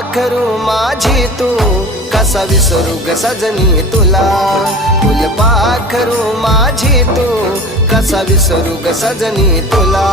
फुलपाखरू माझी तू कसा विसरू ग सजनी तुला. फुलपाखरू माझी तू कसा विसरू ग सजनी तुला.